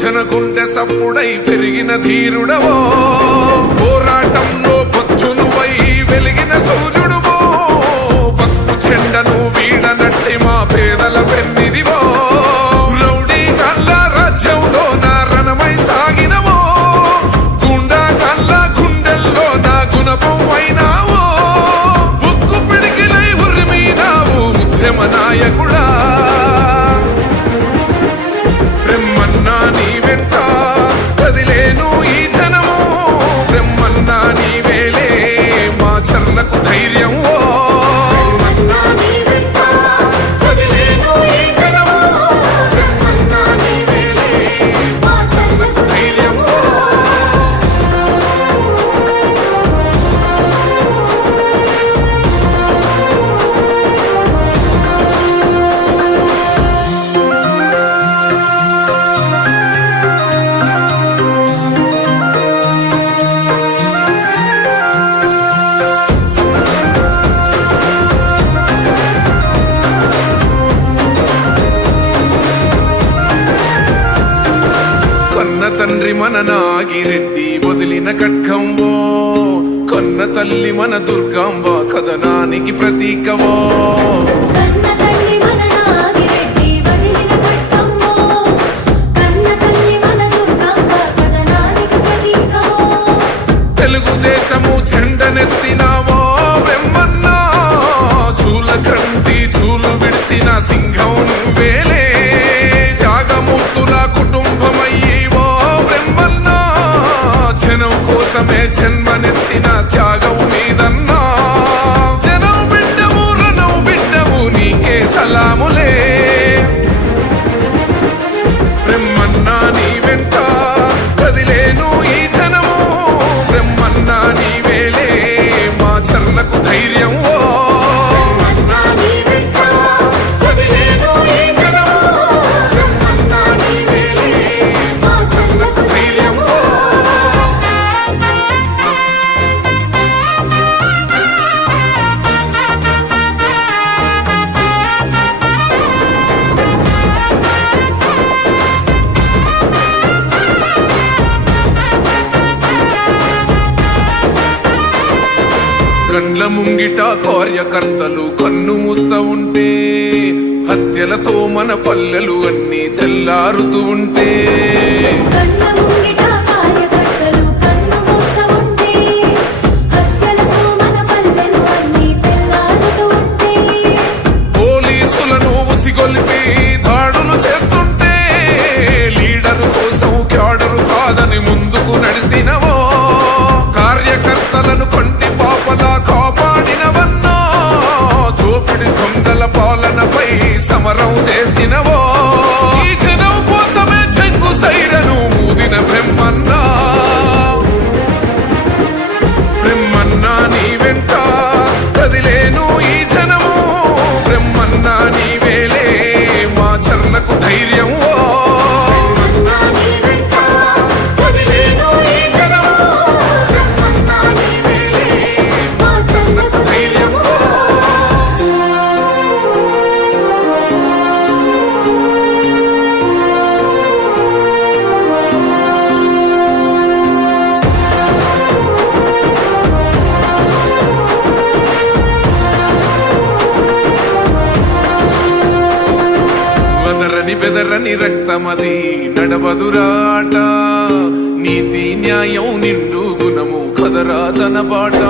జనగుండె సప్పుడై పెరిగిన ధీరుడవో, పోరాటంలో పొద్దునువై వెలిగిన సూర్యుడువో, పసుపు చెండను వీడనట్టి మా పేదల పెన్నిదివో, రౌడీ గల్ల రాజ్యంలో నా రణమై సాగినవో, గుండా గల్ల గుండెల్లో నా గుణపం అయినావో, ఉక్కు పిడికిలై ఉరిమినావు ఉద్యమ నాయకుడా. బ్రహ్మన్నా నీ వెంట కదిలేను ఈ జనము, బ్రహ్మన్నా నీ వేలే మా చర్లకు ధైర్యం. తండ్రి మన నాగిరెడ్డి వదిలిన ఖడ్గంవో, కొన్న తల్లి మన దుర్గాంబ కథనానికి ప్రతీకవో. తెలుగుదేశము జెండనెత్తినావో బ్రహ్మన్నా, చూలకంటి చూలు విడిసిన సింహం నువ్వేలే, త్యాగమూర్తుల కుటుంబమయ్యి జనం కోసమే జన్మనెత్తిన త్యాగం మీదన్నా, జనం బిడ్డము రణం బిడ్డము నీకే సలాములే. బ్రహ్మన్నా నీ వెంట కదిలేను ఈ జనము, బ్రహ్మన్నా నీ వేలే మా చర్లకు ధైర్యం. కండ్ల ముంగిట కార్యకర్తలు కన్ను మూస్తా ఉంటే, హత్యలతో మన పల్లెలు అన్ని తెల్లారుతూ ఉంటే, పోలీసులను ఉసిగొల్పి దాడులు చేస్తుంటే, లీడరు కోసం క్యాడరు కాదని ముందుకు నడిసినవో, కార్యకర్తలను కొంటి పాపలా కాపాడినవన్నా, దోపిడి దొంగల పాలనపై సమరం చేసినవో, ఈ జనం కోసమే చెంగు సైరను ఊదిన బ్రహ్మన్నా. బ్రహ్మన్నా నీ వెంట కదిలేను ఈ జనము, బ్రహ్మన్నా నీ వేలే మా చర్లకు ధైర్యం. బెదరని రక్తమది నడవదురాట, నీతి న్యాయం నిండు గుణము కదరా తన బాట.